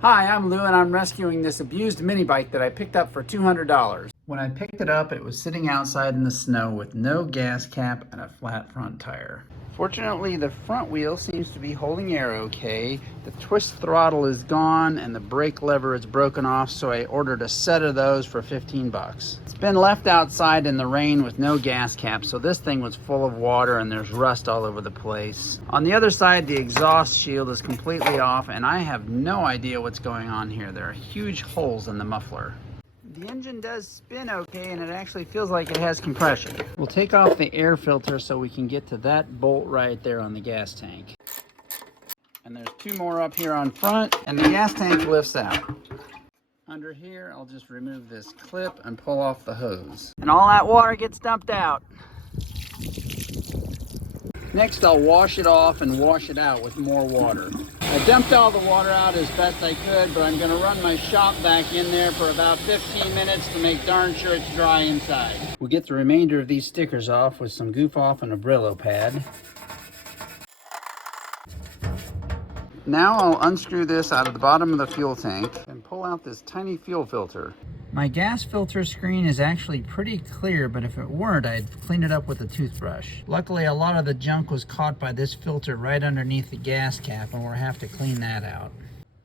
Hi, I'm Lou and I'm rescuing this abused mini bike that I picked up for $200. When I picked it up, it was sitting outside in the snow with no gas cap and a flat front tire. Fortunately, the front wheel seems to be holding air okay. The twist throttle is gone and the brake lever is broken off, so I ordered a set of those for 15 bucks. It's been left outside in the rain with no gas cap, so this thing was full of water and there's rust all over the place. On the other side, the exhaust shield is completely off and I have no idea what's going on here. There are huge holes in the muffler. The engine does spin okay and it actually feels like it has compression. We'll take off the air filter so we can get to that bolt right there on the gas tank. And there's two more up here on front and the gas tank lifts out. Under here, I'll just remove this clip and pull off the hose. And all that water gets dumped out. Next, I'll wash it off and wash it out with more water. I dumped all the water out as best I could, but I'm going to run my shop vac in there for about 15 minutes to make darn sure it's dry inside. We'll get the remainder of these stickers off with some goof off and a Brillo pad. Now I'll unscrew this out of the bottom of the fuel tank and pull out this tiny fuel filter. My gas filter screen is actually pretty clear, but if it weren't, I'd clean it up with a toothbrush. Luckily, a lot of the junk was caught by this filter right underneath the gas cap, and we'll have to clean that out.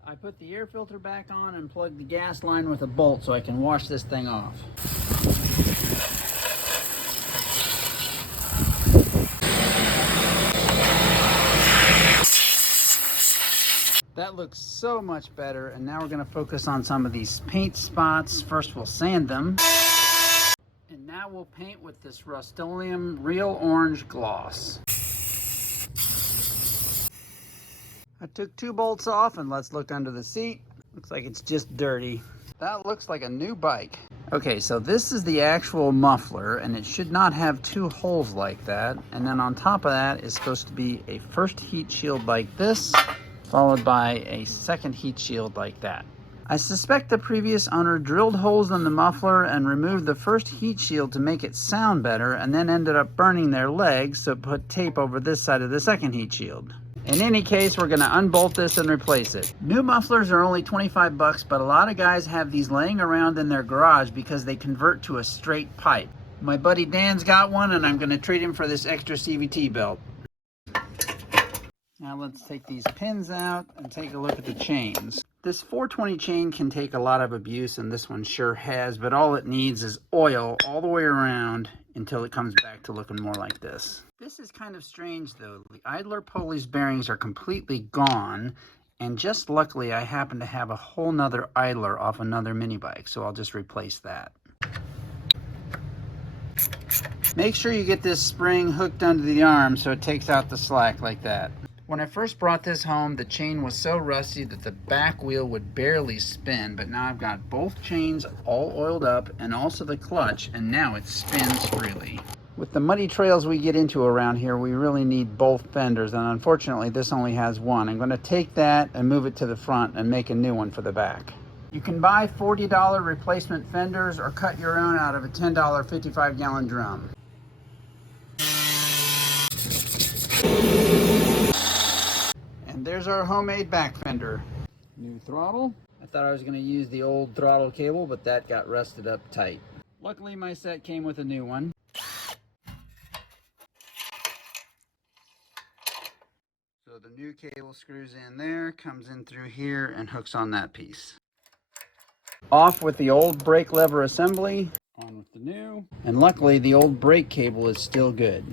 I put the air filter back on and plugged the gas line with a bolt so I can wash this thing off. That looks so much better, and now we're going to focus on some of these paint spots. First we'll sand them, and now we'll paint with this Rust-Oleum Real Orange Gloss. I took two bolts off, and let's look under the seat. Looks like it's just dirty. That looks like a new bike. Okay, so this is the actual muffler, and it should not have two holes like that. And then on top of that is supposed to be a first heat shield like this, followed by a second heat shield like that. I suspect the previous owner drilled holes in the muffler and removed the first heat shield to make it sound better, and then ended up burning their legs, so put tape over this side of the second heat shield. In any case, we're gonna unbolt this and replace it. New mufflers are only 25 bucks, but a lot of guys have these laying around in their garage because they convert to a straight pipe. My buddy Dan's got one, and I'm gonna treat him for this extra CVT belt. Now let's take these pins out and take a look at the chains. This 420 chain can take a lot of abuse, and this one sure has, but all it needs is oil all the way around until it comes back to looking more like this. This is kind of strange though. The idler pulley's bearings are completely gone, and just luckily I happen to have a whole nother idler off another mini bike, so I'll just replace that. Make sure you get this spring hooked under the arm so it takes out the slack like that. When I first brought this home, the chain was so rusty that the back wheel would barely spin, but now I've got both chains all oiled up and also the clutch, and now it spins freely. With the muddy trails we get into around here, we really need both fenders, and unfortunately this only has one. I'm going to take that and move it to the front and make a new one for the back. You can buy $40 replacement fenders or cut your own out of a $10 55-gallon drum. There's our homemade back fender. New throttle. I thought I was going to use the old throttle cable, but that got rusted up tight. Luckily my set came with a new one. So the new cable screws in there, comes in through here, and hooks on that piece. Off with the old brake lever assembly, on with the new, and luckily the old brake cable is still good.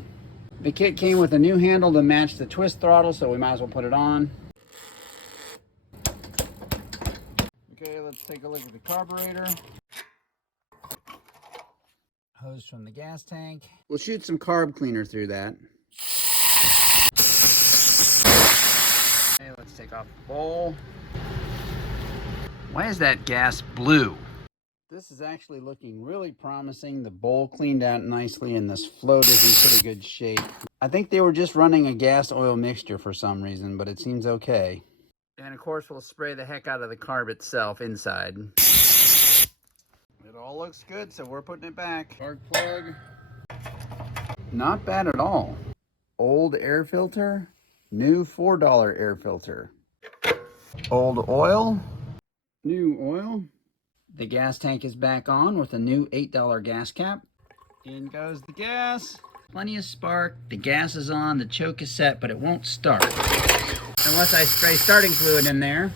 The kit came with a new handle to match the twist throttle, so we might as well put it on. Okay, let's take a look at the carburetor. Hose from the gas tank. We'll shoot some carb cleaner through that. Okay, let's take off the bowl. Why is that gas blue? This is actually looking really promising. The bowl cleaned out nicely and this float is in pretty good shape. I think they were just running a gas oil mixture for some reason, but it seems okay. And of course we'll spray the heck out of the carb itself inside. It all looks good, so we're putting it back. Spark plug. Not bad at all. Old air filter, new $4 air filter. Old oil, New oil. The gas tank is back on with a new $8 gas cap. In goes the gas. Plenty of spark. The gas is on. The choke is set, but it won't start unless I spray starting fluid in there.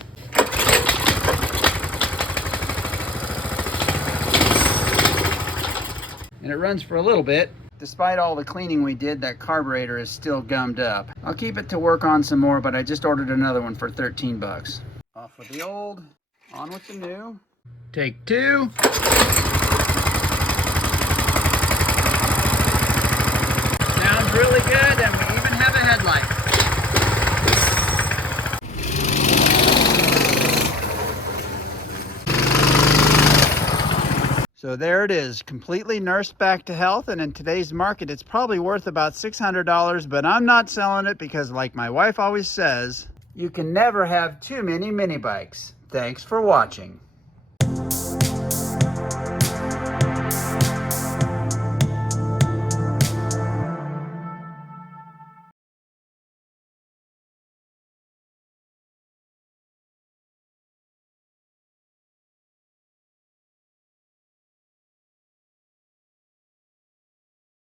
And it runs for a little bit. Despite all the cleaning we did, that carburetor is still gummed up. I'll keep it to work on some more, but I just ordered another one for 13 bucks. Off with the old, on with the new. Take two. Sounds really good, and we even have a headlight. So there it is, completely nursed back to health, and in today's market it's probably worth about $600, but I'm not selling it because, like my wife always says, you can never have too many mini bikes. Thanks for watching.